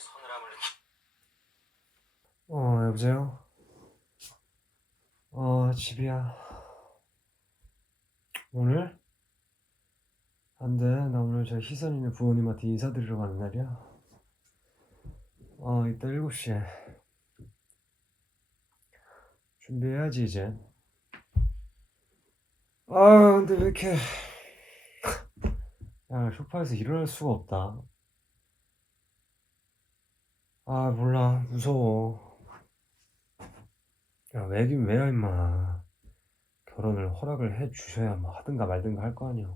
서늘함을 느끼. 어, 여보세요? 어, 집이야. 오늘? 안 돼. 나 오늘 저 희선이네 부모님한테 인사드리러 가는 날이야. 어, 이따 7시에. 준비해야지, 이제. 아, 근데 왜 이렇게. 야, 소파에서 일어날 수가 없다. 아, 몰라. 무서워. 야, 왜긴 왜야, 임마. 결혼을 허락을 해 주셔야 뭐 하든가 말든가 할 거 아니야.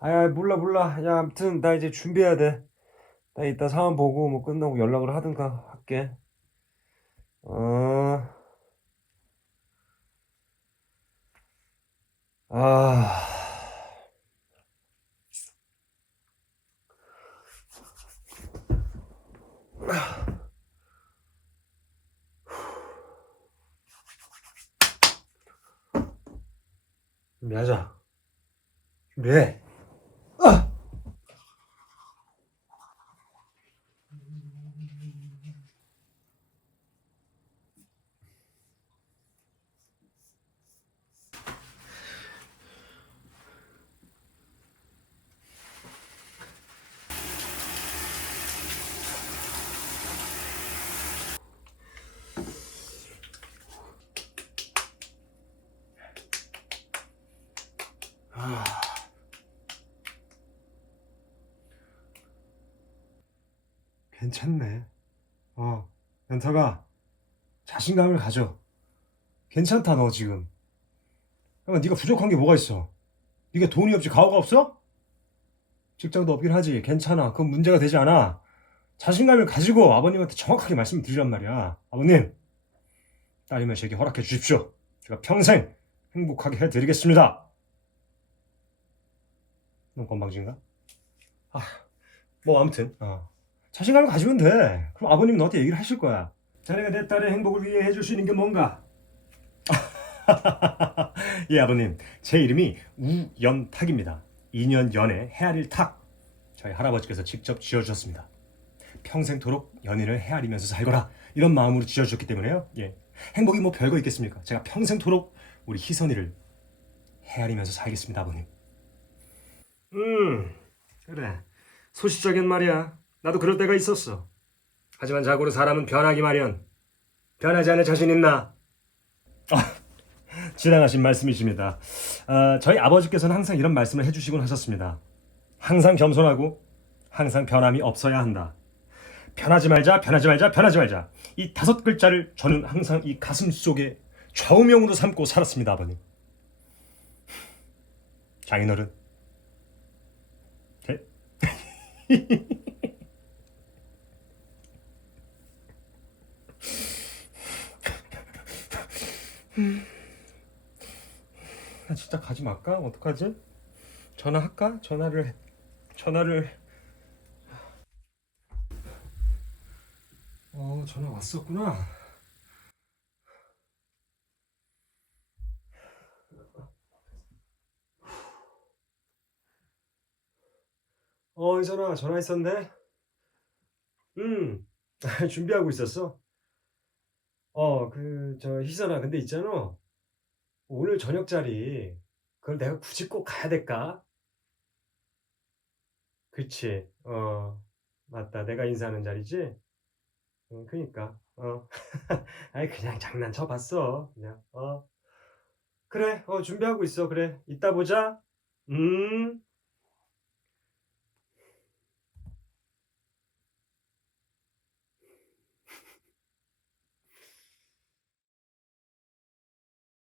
아야, 몰라, 몰라. 야, 아무튼, 나 이제 준비해야 돼. 나 이따 상황 보고 뭐 끝나고 연락을 하든가 할게. 어. 아. 준비하자. 준비해. 아. 괜찮네. 어, 연타가 자신감을 가져. 괜찮다 너 지금. 그러면 네가 부족한 게 뭐가 있어? 네가 돈이 없지 가오가 없어? 직장도 없긴 하지. 괜찮아. 그건 문제가 되지 않아. 자신감을 가지고 아버님한테 정확하게 말씀드리란 말이야. 아버님, 딸이면 제게 허락해 주십시오. 제가 평생 행복하게 해드리겠습니다. 넌 건방진가? 아, 뭐 아무튼 어. 자신감을 가지면 돼. 그럼 아버님 너한테 얘기를 하실 거야. 자네가 내 딸의 행복을 위해 해줄 수 있는 게 뭔가? 예 아버님, 제 이름이 우연탁입니다. 2년 연애 헤아릴 탁. 저희 할아버지께서 직접 지어주셨습니다. 평생토록 연인을 헤아리면서 살거라 이런 마음으로 지어주셨기 때문에요. 예, 행복이 뭐 별거 있겠습니까? 제가 평생토록 우리 희선이를 헤아리면서 살겠습니다, 아버님. 음, 그래. 소시적인 말이야. 나도 그럴 때가 있었어. 하지만 자고로 사람은 변하기 마련. 변하지 않을 자신 있나? 아, 지나가신 말씀이십니다. 아, 저희 아버지께서는 항상 이런 말씀을 해주시곤 하셨습니다. 항상 겸손하고 항상 변함이 없어야 한다. 변하지 말자, 변하지 말자, 변하지 말자. 이 다섯 글자를 저는 항상 이 가슴 속에 좌우명으로 삼고 살았습니다, 아버님. 장인어른. 네? 나 진짜 가지 말까? 어떡하지? 전화할까? 전화를 전화를 어 전화 왔었구나 어 이전아 전화했었네? 음 준비하고 있었어? 어 그 저 희선아 근데 있잖아. 오늘 저녁 자리 그걸 내가 굳이 꼭 가야 될까? 그치. 어 맞다. 내가 인사하는 자리지? 응 그니까. 어. 아이 그냥 장난쳐 봤어. 그냥 어. 그래 어 준비하고 있어. 그래 이따 보자. 음